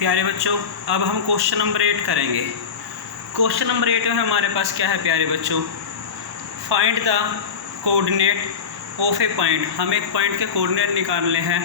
प्यारे बच्चों, अब हम क्वेश्चन नंबर 8 करेंगे। क्वेश्चन नंबर 8 में हमारे पास क्या है प्यारे बच्चों, find the coordinate of A point. हमें एक पॉइंट के कोऑर्डिनेट निकालने हैं।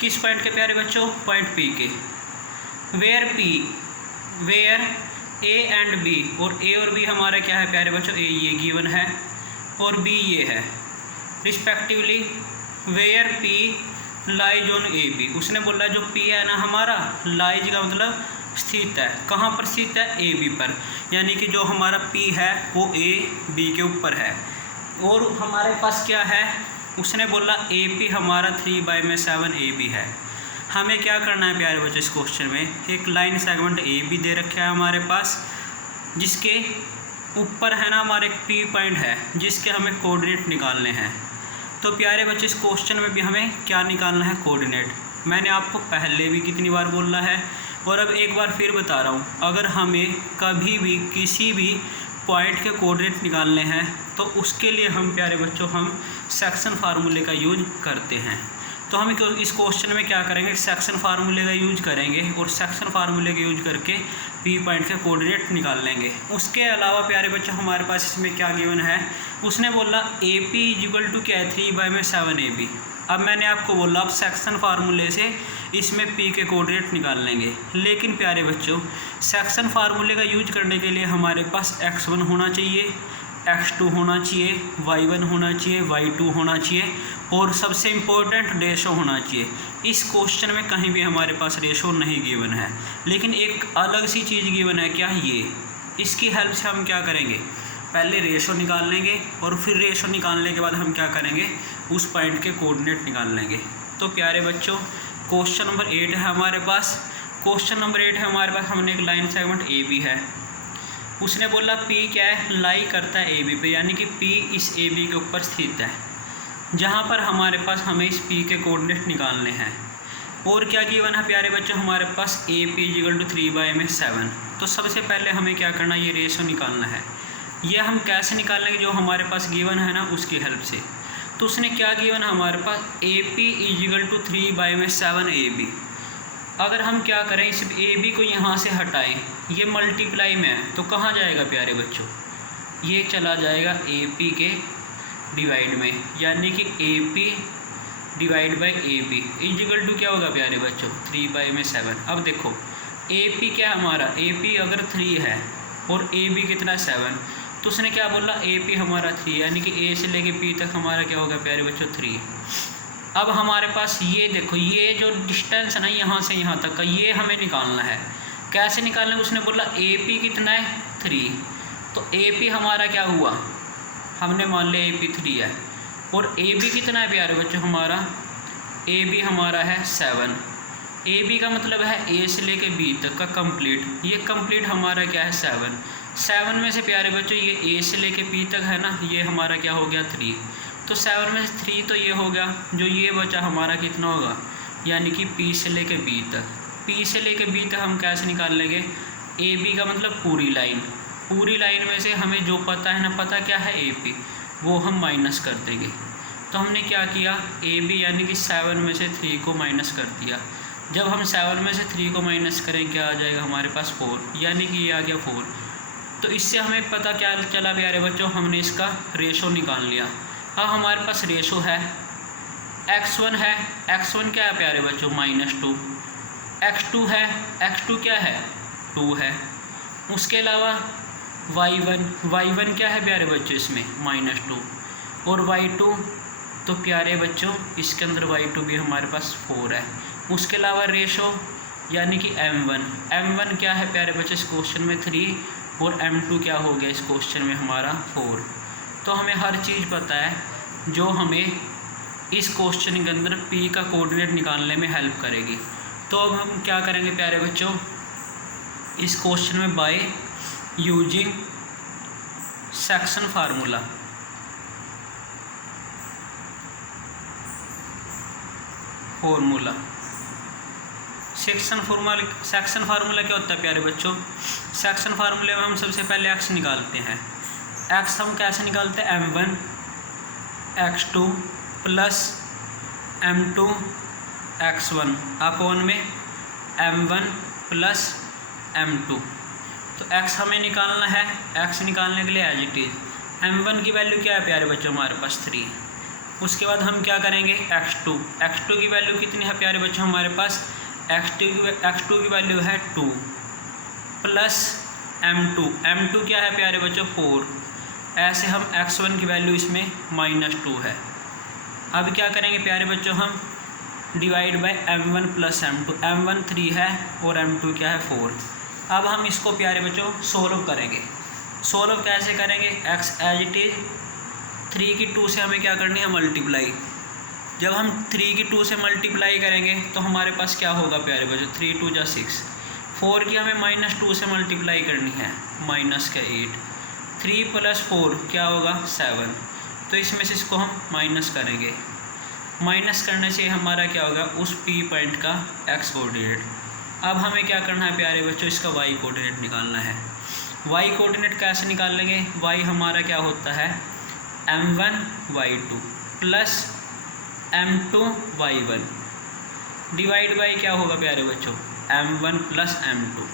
किस पॉइंट के प्यारे बच्चों, पॉइंट पी के। वेयर ए एंड बी, और ए और बी हमारा क्या है प्यारे बच्चों, ए ये गिवन है और बी ये है respectively. Where P lies on A B, उसने बोला जो पी है ना हमारा, लाइज का मतलब स्थित है, कहाँ पर स्थित है, ए बी पर, यानी कि जो हमारा पी है वो ए बी के ऊपर है। और हमारे पास क्या है, उसने बोला ए पी हमारा 3/7 ए बी है। हमें क्या करना है प्यारे बच्चों, इस क्वेश्चन में एक लाइन सेगमेंट ए बी दे रखा है हमारे पास, जिसके ऊपर है ना हमारे एक पी पॉइंट है, जिसके हमें कोऑर्डिनेट निकालने हैं। तो प्यारे बच्चे इस क्वेश्चन में भी हमें क्या निकालना है, कोऑर्डिनेट। मैंने आपको पहले भी कितनी बार बोला है और अब एक बार फिर बता रहा हूँ, अगर हमें कभी भी किसी भी पॉइंट के कोऑर्डिनेट निकालने हैं तो उसके लिए हम प्यारे बच्चों हम सेक्शन फार्मूले का यूज करते हैं। तो हम इस क्वेश्चन में क्या करेंगे, सेक्शन फार्मूले का यूज करेंगे और सेक्शन फार्मूले का यूज करके पी पॉइंट के कोऑर्डिनेट निकाल लेंगे। उसके अलावा प्यारे बच्चों हमारे पास इसमें क्या गिवन है, उसने बोला ए पी इक्वल टू क्या है, 3/7 ए बी। अब मैंने आपको बोला आप सेक्शन फार्मूले से इसमें पी के कोऑर्डिनेट निकाल लेंगे, लेकिन प्यारे बच्चों सेक्शन फार्मूले का यूज करने के लिए हमारे पास x1 होना चाहिए, x2 होना चाहिए, y1 होना चाहिए, y2 होना चाहिए और सबसे इम्पोर्टेंट रेशो होना चाहिए। इस क्वेश्चन में कहीं भी हमारे पास रेशो नहीं गिवन है, लेकिन एक अलग सी चीज़ गिवन है, क्या ये, इसकी हेल्प से हम क्या करेंगे, पहले रेशो निकाल लेंगे और फिर रेशो निकालने के बाद हम क्या करेंगे, उस पॉइंट के कोऑर्डिनेट निकाल लेंगे। तो प्यारे बच्चों क्वेश्चन नंबर 8 है हमारे पास। क्वेश्चन नंबर 8 है हमारे पास, हमने एक लाइन सेगमेंट ए बी है, उसने बोला पी क्या है, लाई करता है ए बी पे, यानी कि पी इस ए बी के ऊपर स्थित है, जहाँ पर हमारे पास हमें इस पी के कोऑर्डिनेट निकालने हैं। और क्या गिवन है प्यारे बच्चों हमारे पास, ए पी इक्वल टू 3/7। तो सबसे पहले हमें क्या करना है, ये रेशो निकालना है। ये हम कैसे निकालेंगे, जो हमारे पास गिवन है ना उसकी हेल्प से। तो उसने क्या गिवन है हमारे पास, A P equal to 3/7 A B. अगर हम क्या करें, इस ए बी को यहाँ से हटाएं, ये मल्टीप्लाई में है तो कहाँ जाएगा प्यारे बच्चों, ये चला जाएगा ए पी के डिवाइड में, यानी कि A P divide by A B equal to क्या होगा प्यारे बच्चों, 3/7। अब देखो ए पी क्या हमारा, ए पी अगर 3 है और ए बी कितना 7, तो उसने क्या बोला, ए पी हमारा 3, यानी कि ए से लेके पी तक हमारा क्या होगा प्यारे बच्चों, 3। अब हमारे पास ये देखो, ये जो डिस्टेंस है ना यहाँ से यहाँ तक का, ये हमें निकालना है। कैसे निकालना है, उसने बोला ए पी कितना है, 3। तो ए पी हमारा क्या हुआ, हमने मान लिया ए पी 3 है, और ए बी कितना है प्यारे बच्चों हमारा, ए बी हमारा है 7। ए बी का मतलब है ए से लेके बी तक का कंप्लीट, ये कंप्लीट हमारा क्या है 7 में से प्यारे बच्चों ये ए से लेके पी तक है ना, ये हमारा क्या हो गया 3। तो 7 में से 3 तो ये हो गया, जो ये बचा हमारा कितना होगा, यानी कि पी से लेके बी तक। पी से लेके बी तक हम कैसे निकाल लेंगे, ए बी का मतलब पूरी लाइन में से हमें जो पता है ना, पता क्या है ए पी, वो हम माइनस कर देंगे। तो हमने क्या किया, ए बी यानी कि 7 में से 3 को माइनस कर दिया। जब हम 7 में से 3 को माइनस करें क्या आ जाएगा हमारे पास 4, यानी कि ये आ गया 4। तो इससे हमें पता क्या चला प्यारे बच्चों, हमने इसका रेशो निकाल लिया। अब हमारे पास रेशो है, x1 है, x1 क्या है प्यारे बच्चों, -2। x2 है, x2 क्या है, 2 है। उसके अलावा y1 क्या है प्यारे बच्चों, इसमें -2 और y2, तो प्यारे बच्चों इसके अंदर y2 भी हमारे पास 4 है। उसके अलावा रेशो यानी कि m1 क्या है प्यारे बच्चों इस क्वेश्चन में 3, और m2 क्या हो गया इस क्वेश्चन में हमारा 4। तो हमें हर चीज़ पता है जो हमें इस क्वेश्चन के अंदर p का कोऑर्डिनेट निकालने में हेल्प करेगी। तो अब हम क्या करेंगे प्यारे बच्चों, इस क्वेश्चन में by using section formula, section formula क्या होता है प्यारे बच्चों, सेक्शन फार्मूले में हम सबसे पहले x निकालते हैं। x हम कैसे निकालते हैं, m1 x2 plus m2 x1 upon में m1 प्लस m2। तो x हमें निकालना है, x निकालने के लिए एज इट इज m1 की वैल्यू क्या है प्यारे बच्चों हमारे पास 3। उसके बाद हम क्या करेंगे x2 की वैल्यू कितनी है प्यारे बच्चों हमारे पास x2 की वैल्यू है 2 प्लस m2 क्या है प्यारे बच्चों 4। ऐसे हम x1 की वैल्यू इसमें -2 है। अब क्या करेंगे प्यारे बच्चों हम divide by m1 plus m2, m1 3 है और m2 क्या है 4। अब हम इसको प्यारे बच्चों सोल्व करेंगे। सोल्व कैसे करेंगे, x एज इट इज 3 की 2 से हमें क्या करनी है मल्टीप्लाई। जब हम 3 की 2 से मल्टीप्लाई करेंगे तो हमारे पास क्या होगा प्यारे बच्चों 3 2 जा 6। 4 की हमें -2 से मल्टीप्लाई करनी है -8। 3 + 4 क्या होगा 7। तो इसमें से इसको हम माइनस करेंगे। माइनस करने से हमारा क्या होगा उस P पॉइंट का x कोऑर्डिनेट। अब हमें क्या करना है प्यारे बच्चों इसका y कोऑर्डिनेट निकालना है। y कोऑर्डिनेट कैसे निकाल लेंगे, y हमारा क्या होता है m1 y2 plus m2 y1 divide by क्या होगा प्यारे बच्चों m1 प्लस m2।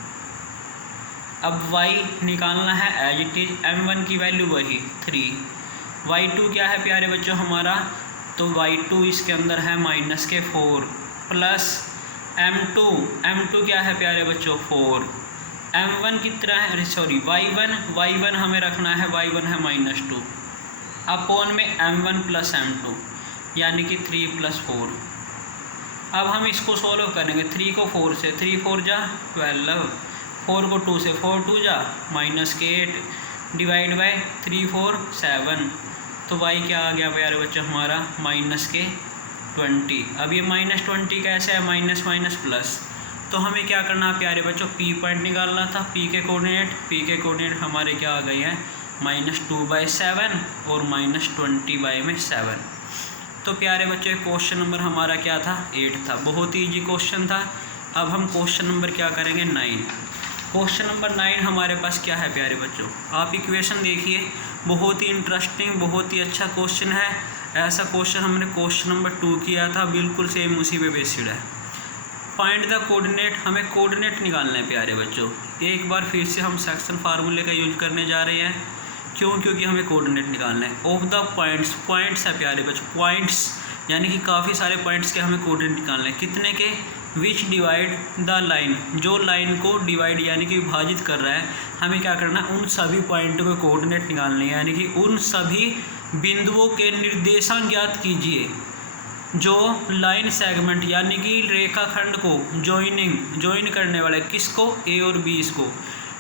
अब y निकालना है एज इट इज m1 की वैल्यू वही 3, y2 क्या है प्यारे बच्चों हमारा, तो y2 इसके अंदर है -4 प्लस m2 क्या है प्यारे बच्चों 4। m1 कितना है सॉरी y1 हमें रखना है, y1 है -2 अपॉन में m1 प्लस m2 यानी कि 3 + 4। अब हम इसको सोल्व करेंगे। 3 को 4 से 3 4 जा 12, 4 को 2 से 4 2 जा -8 डिवाइड बाय 3 4 7। तो y क्या आ गया प्यारे बच्चों हमारा -20। अब ये -20 कैसे है माइनस प्लस। तो हमें क्या करना है प्यारे बच्चों P पॉइंट निकालना था। P के कोऑर्डिनेट हमारे क्या आ गए हैं -2/7 और -20/7। तो प्यारे बच्चों क्वेश्चन नंबर हमारा क्या था 8 था, बहुत ही ईजी क्वेश्चन था। अब हम क्वेश्चन नंबर क्या करेंगे 9। क्वेश्चन नंबर 9 हमारे पास क्या है प्यारे बच्चों, आप इक्वेशन देखिए, बहुत ही इंटरेस्टिंग बहुत ही अच्छा क्वेश्चन है। ऐसा क्वेश्चन हमने क्वेश्चन नंबर 2 किया था, बिल्कुल सेम उसी पे बेस्ड है। फाइंड द कोऑर्डिनेट, हमें कोऑर्डिनेट निकालना है प्यारे बच्चों। एक बार फिर से हम सेक्शन फार्मूले का यूज करने जा रहे हैं, क्योंकि हमें कोऑर्डिनेट निकालना है। ऑफ द पॉइंट्स है प्यारे बच्चों, पॉइंट्स यानी कि काफ़ी सारे पॉइंट्स के हमें कोऑर्डिनेट निकालना है। कितने के, विच डिवाइड द लाइन, जो लाइन को डिवाइड यानी कि विभाजित कर रहा है, हमें क्या करना है उन सभी पॉइंटों के कोऑर्डिनेट निकालने हैं। यानी कि उन सभी बिंदुओं के निर्देशांक ज्ञात कीजिए जो लाइन सेगमेंट यानी कि रेखाखंड को ज्वाइन करने वाले, किसको A और B, इसको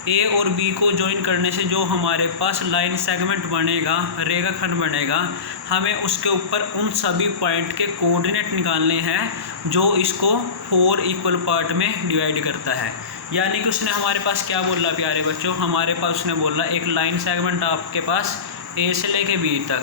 A और B को ज्वाइन करने से जो हमारे पास लाइन सेगमेंट बनेगा, रेखाखंड बनेगा, हमें उसके ऊपर उन सभी पॉइंट के कोऑर्डिनेट निकालने हैं जो इसको 4 इक्वल पार्ट में डिवाइड करता है। यानी कि उसने हमारे पास क्या बोला प्यारे बच्चों, हमारे पास उसने बोला एक लाइन सेगमेंट आपके पास A से लेके B तक,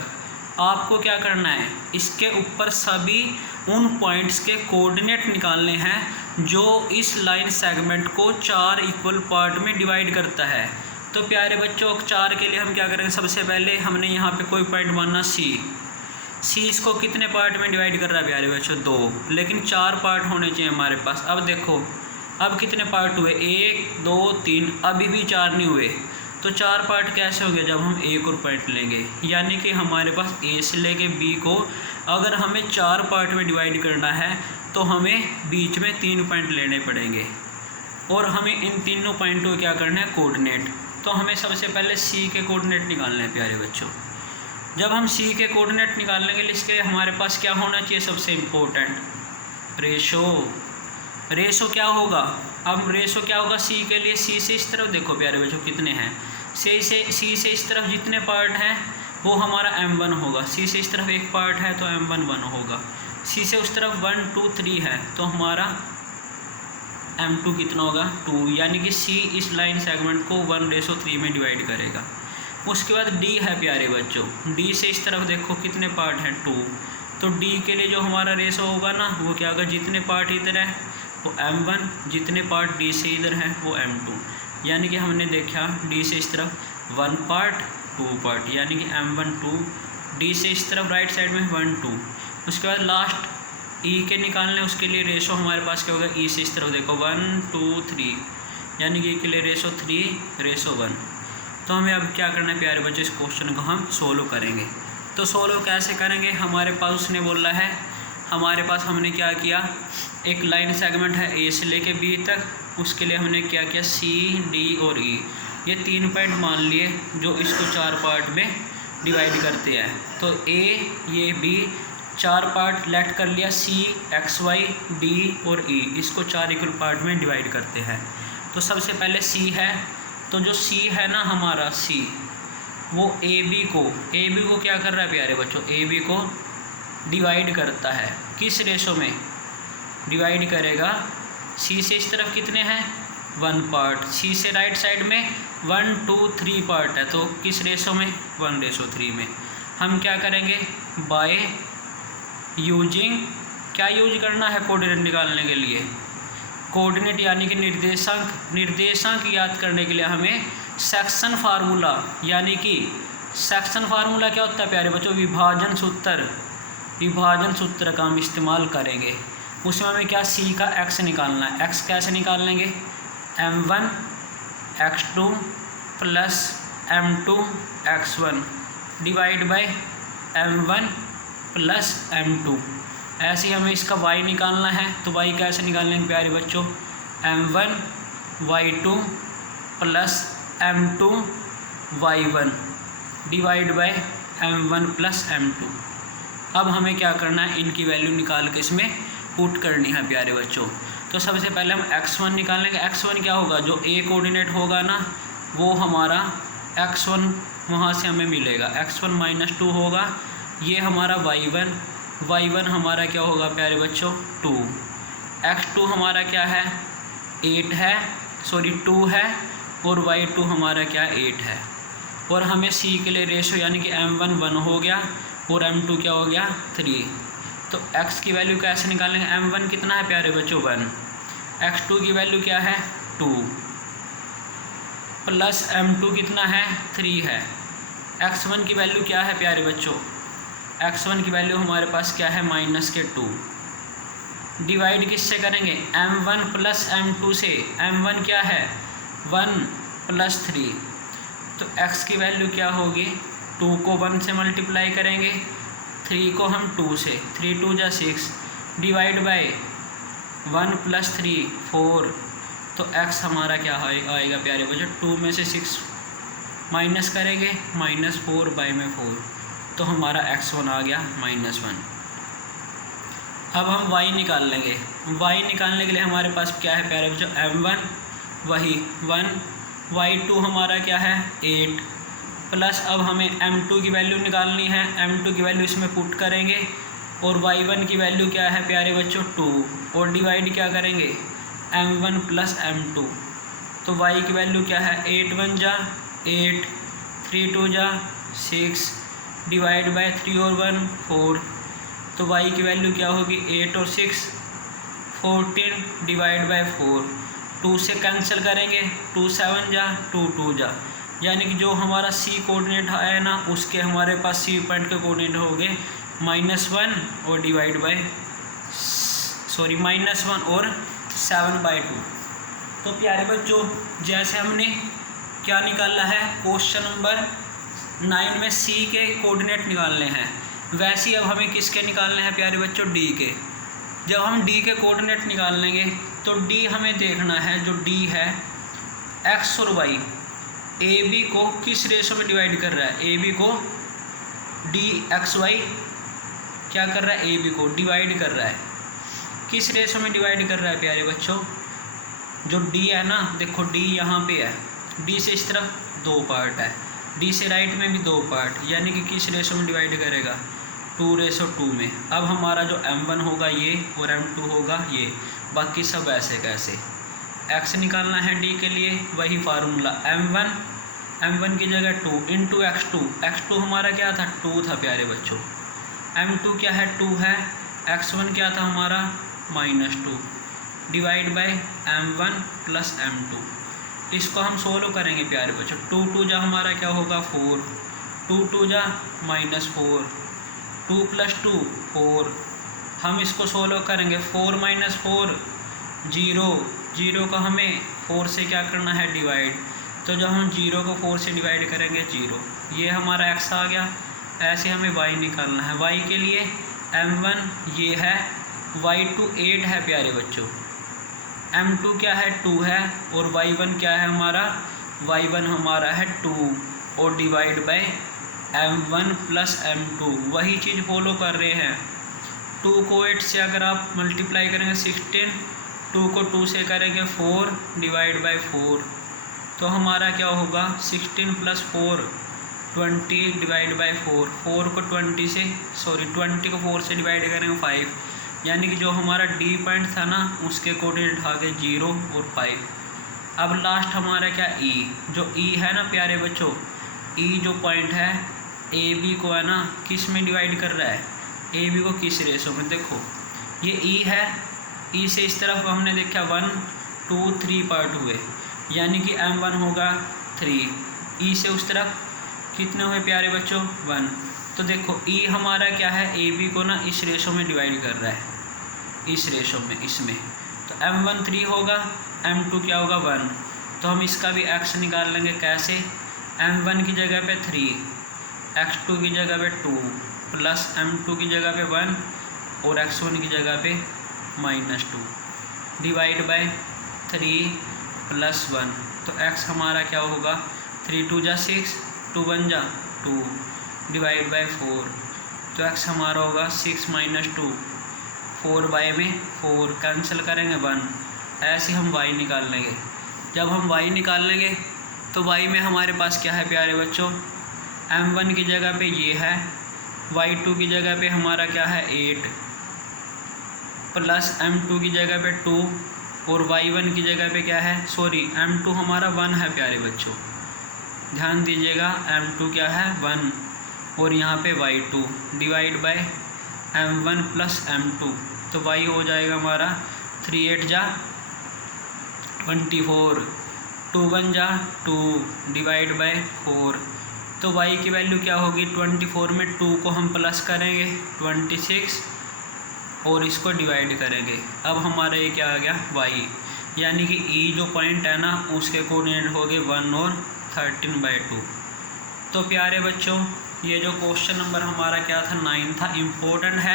आपको क्या करना है इसके ऊपर सभी उन पॉइंट्स के कोऑर्डिनेट निकालने हैं जो इस लाइन सेगमेंट को 4 इक्वल पार्ट में डिवाइड करता है। तो प्यारे बच्चों 4 के लिए हम क्या करेंगे, सबसे पहले हमने यहाँ पे कोई पॉइंट मानना C इसको कितने पार्ट में डिवाइड कर रहा है प्यारे बच्चों 2, लेकिन 4 पार्ट होने चाहिए हमारे पास। अब देखो अब कितने पार्ट हुए 1 2 3, अभी भी 4 नहीं हुए। तो 4 पार्ट कैसे होंगे जब हम एक और पॉइंट लेंगे, यानी कि हमारे पास A से लेके B को अगर हमें 4 पार्ट में डिवाइड करना है तो हमें बीच में 3 पॉइंट लेने पड़ेंगे और हमें इन तीनों पॉइंटों को क्या करना है कोऑर्डिनेट। तो हमें सबसे पहले C के कोऑर्डिनेट निकालने हैं प्यारे बच्चों। जब हम C के कोऑर्डिनेट निकालने के लिए इसके हमारे पास क्या होना चाहिए, सबसे इम्पोर्टेंट रेशो क्या होगा। अब रेशो क्या होगा C के लिए, C से इस तरफ देखो प्यारे बच्चों कितने हैं, C से इस तरफ जितने पार्ट हैं वो हमारा m1 होगा। C से इस तरफ एक पार्ट है तो m1 1 होगा। C से उस तरफ 1 2 3 है तो हमारा m2 कितना होगा 2, यानी कि C इस लाइन सेगमेंट को 1:3 में डिवाइड करेगा। उसके बाद D है प्यारे बच्चों, D से इस तरफ देखो कितने पार्ट हैं 2, तो D के लिए जो हमारा रेशो होगा ना वो क्या होगा, जितने पार्ट इधर है वो m1, जितने पार्ट D से इधर है वो m2। यानी कि हमने देखा D से इस तरफ 1 पार्ट 2 पार्ट, यानी कि m1 2, D से इस तरफ राइट साइड में 1 2। उसके बाद लास्ट ई के निकालने उसके लिए रेशो हमारे पास क्या होगा, ई से इस तरफ देखो 1 2 3, यानी कि ई के लिए रेशो 3:1। तो हमें अब क्या करना है प्यारे बच्चे, इस क्वेश्चन को हम सोल्व करेंगे। तो सोल्व कैसे करेंगे, हमारे पास उसने बोला है, हमारे पास हमने क्या किया, एक लाइन सेगमेंट है ए से लेके बी तक, उसके लिए हमने क्या किया, सी डी और ई ये 3 पॉइंट मान लिए जो इसको 4 पार्ट में डिवाइड करते हैं। तो ए ये बी 4 पार्ट लेट कर लिया, सी एक्स वाई डी और ई इसको 4 इक्वल पार्ट में डिवाइड करते हैं। तो सबसे पहले सी है, तो जो सी है ना हमारा सी, वो ए बी को क्या कर रहा है प्यारे बच्चों, ए बी को डिवाइड करता है। किस रेशो में डिवाइड करेगा, सी से इस तरफ कितने हैं 1 पार्ट, सी से राइट साइड में 1 2 3 पार्ट है, तो किस रेशो में 1:3 में। हम क्या करेंगे, बाय यूजिंग, क्या यूज करना है कोऑर्डिनेट निकालने के लिए, कोऑर्डिनेट यानी कि निर्देशांक याद करने के लिए हमें सेक्शन फार्मूला, यानी कि सेक्शन फार्मूला क्या होता है प्यारे बच्चों, विभाजन सूत्र का हम इस्तेमाल करेंगे। उसमें हमें क्या, सी का एक्स निकालना है। एक्स कैसे निकाल लेंगे, m1 x2 plus m2 x1 divide by m1 plus m2। ऐसे ही हमें इसका y निकालना है, तो y कैसे निकालेंगे प्यारे बच्चों, m1 y2 plus m2 y1 divide by m1 plus m2। अब हमें क्या करना है, इनकी वैल्यू निकाल के इसमें पुट करनी है प्यारे बच्चों। तो सबसे पहले हम x1 निकालेंगे। x1 क्या होगा, जो a कोऑर्डिनेट होगा ना वो हमारा x1 वहाँ से हमें मिलेगा, x1 - 2 होगा, ये हमारा y1 हमारा क्या होगा प्यारे बच्चों 2, x2 हमारा क्या है 2 है, और y2 हमारा क्या 8 है। और हमें c के लिए रेशो यानी कि m1 1 हो गया और m2 क्या हो गया 3। तो x की वैल्यू कैसे निकालेंगे, m1 कितना है प्यारे बच्चों 1, x2 की वैल्यू क्या है 2 प्लस m2 कितना है 3 है। x1 की वैल्यू क्या है प्यारे बच्चों, x1 की वैल्यू हमारे पास क्या है -2। डिवाइड किससे करेंगे, m1 प्लस m2 से, m1 क्या है 1 प्लस 3, तो x की वैल्यू क्या होगी, 2 को 1 से मल्टीप्लाई करेंगे, 3 को हम 2 से, 3 2 जा 6 डिवाइड बाय 1 प्लस 3 4, तो x हमारा क्या आएगा प्यारे बच्चों, 2 में से 6 माइनस करेंगे, -4 बाय में 4, तो हमारा x1 आ गया -1। अब हम y निकाल लेंगे। y निकालने के लिए हमारे पास क्या है प्यारे बच्चों, m1 वही 1, y2 हमारा क्या है 8 प्लस, अब हमें m2 की वैल्यू निकालनी है, m2 की वैल्यू इसमें पुट करेंगे, और y1 की वैल्यू क्या है प्यारे बच्चों 2, और डिवाइड क्या करेंगे m1 प्लस m2, तो y की वैल्यू क्या है 8 1 जा 8, 3 2 जा 6 डिवाइड बाय 3 और 1 4, तो y की वैल्यू क्या होगी 8 और 6 14 डिवाइड बाय 4, 2 से कैंसिल करेंगे, 2 7 जा 2 2 जा, यानी कि जो हमारा c कोऑर्डिनेट है ना उसके हमारे पास c पॉइंट के कोऑर्डिनेट हो गए -1 और डिवाइड बाय -1 और 7/2। तो प्यारे बच्चों जैसे हमने क्या निकाला है, क्वेश्चन नंबर 9 में c के कोऑर्डिनेट निकालने हैं, वैसे ही अब हमें किसके निकालने हैं प्यारे बच्चों d के। जब हम d के कोऑर्डिनेट निकाल लेंगे तो d हमें देखना है, जो d है x और y ए बी को किस रेशो में डिवाइड कर रहा है, ए बी को dxy क्या कर रहा है, ए बी को डिवाइड कर रहा है, किस रेशो में डिवाइड कर रहा है प्यारे बच्चों, जो d है ना देखो d यहाँ पे है, d से इस तरफ 2 पार्ट है, d से राइट में भी 2 पार्ट, यानी कि किस रेशो में डिवाइड करेगा 2:2 में। अब हमारा जो m1 होगा ये और m2 होगा ये, बाकी सब ऐसे कैसे। x निकालना है d के लिए, वही फार्मूला m1 की जगह 2 इंटू x2 हमारा क्या था 2 था प्यारे बच्चों, m2 क्या है 2 है, x1 क्या था हमारा -2 divide by m1 plus m2। इसको हम सोल्व करेंगे प्यारे बच्चों, 2 2 जा हमारा क्या होगा 4, 2 2 जा -4, 2 + 2 4, हम इसको सोल्व करेंगे। 4 माइनस 4 0, 0 को हमें 4 से क्या करना है डिवाइड, तो जब हम 0 को 4 से डिवाइड करेंगे 0, ये हमारा x आ गया। ऐसे हमें y निकालना है। y के लिए m1 ये है, y2 8 है प्यारे बच्चों, m2 क्या है 2 है, और y1 क्या है हमारा, y1 हमारा है 2 और divide by m1 plus m2, वही चीज़ फॉलो कर रहे हैं। 2 को 8 से अगर आप मल्टीप्लाई करेंगे 16, 2 को 2 से करेंगे 4 डिवाइड बाय 4, तो हमारा क्या होगा 16 प्लस 4 20 डिवाइड बाय 4, 4 को 20 को 4 से डिवाइड करेंगे 5, यानी कि जो हमारा डी पॉइंट था ना उसके कोऑर्डिनेट आ गए 0 और 5। अब लास्ट हमारा क्या ई, जो ई है ना प्यारे बच्चों, ई जो पॉइंट है ए बी को है ना किस में डिवाइड कर रहा है, ए बी को किस रेशो में, देखो ये ई है, ई से इस तरफ हमने देखा 1 2 3 पार्ट हुए, यानी कि m1 होगा 3, ई से उस तरफ कितने हुए प्यारे बच्चों 1, तो देखो ई हमारा क्या है ए बी को ना इस रेशो में डिवाइड कर रहा है, इस रेशो में, इसमें, तो m1 3 होगा, m2 क्या होगा 1, तो हम इसका भी x निकाल लेंगे। कैसे, m1 की जगह पे 3, x2 की जगह पे 2 प्लस m2 की जगह पे 1 और x1 की जगह पे -2 डिवाइड बाय 3 प्लस 1, तो x हमारा क्या होगा 3 2 जा 6, 2 1 जा 2 डिवाइड बाय 4, तो x हमारा होगा 6 माइनस 2, 4 बाय में 4 कैंसिल करेंगे 1, ऐसे हम y निकाल लेंगे। जब हम y निकाल लेंगे तो y में हमारे पास क्या है प्यारे बच्चों, m1 की जगह पे ये है, y2 की जगह पे हमारा क्या है 8 प्लस m2 की जगह पे 2 और y1 की जगह पे क्या है, सॉरी m2 हमारा 1 है प्यारे बच्चों, ध्यान दीजिएगा m2 क्या है 1 और यहाँ पे y2 divide by m1 plus m2, तो y हो जाएगा हमारा 3 8 जा 24, 2 1 जा 2 डिवाइड बाय 4, तो y की वैल्यू क्या होगी 24 में 2 को हम प्लस करेंगे 26 और इसको डिवाइड करेंगे। अब हमारा ये क्या आ गया y, यानी कि ई जो पॉइंट है ना उसके कोऑर्डिनेट हो गए 1 और 13/2। तो प्यारे बच्चों ये जो क्वेश्चन नंबर हमारा क्या था 9 था, इम्पोर्टेंट है।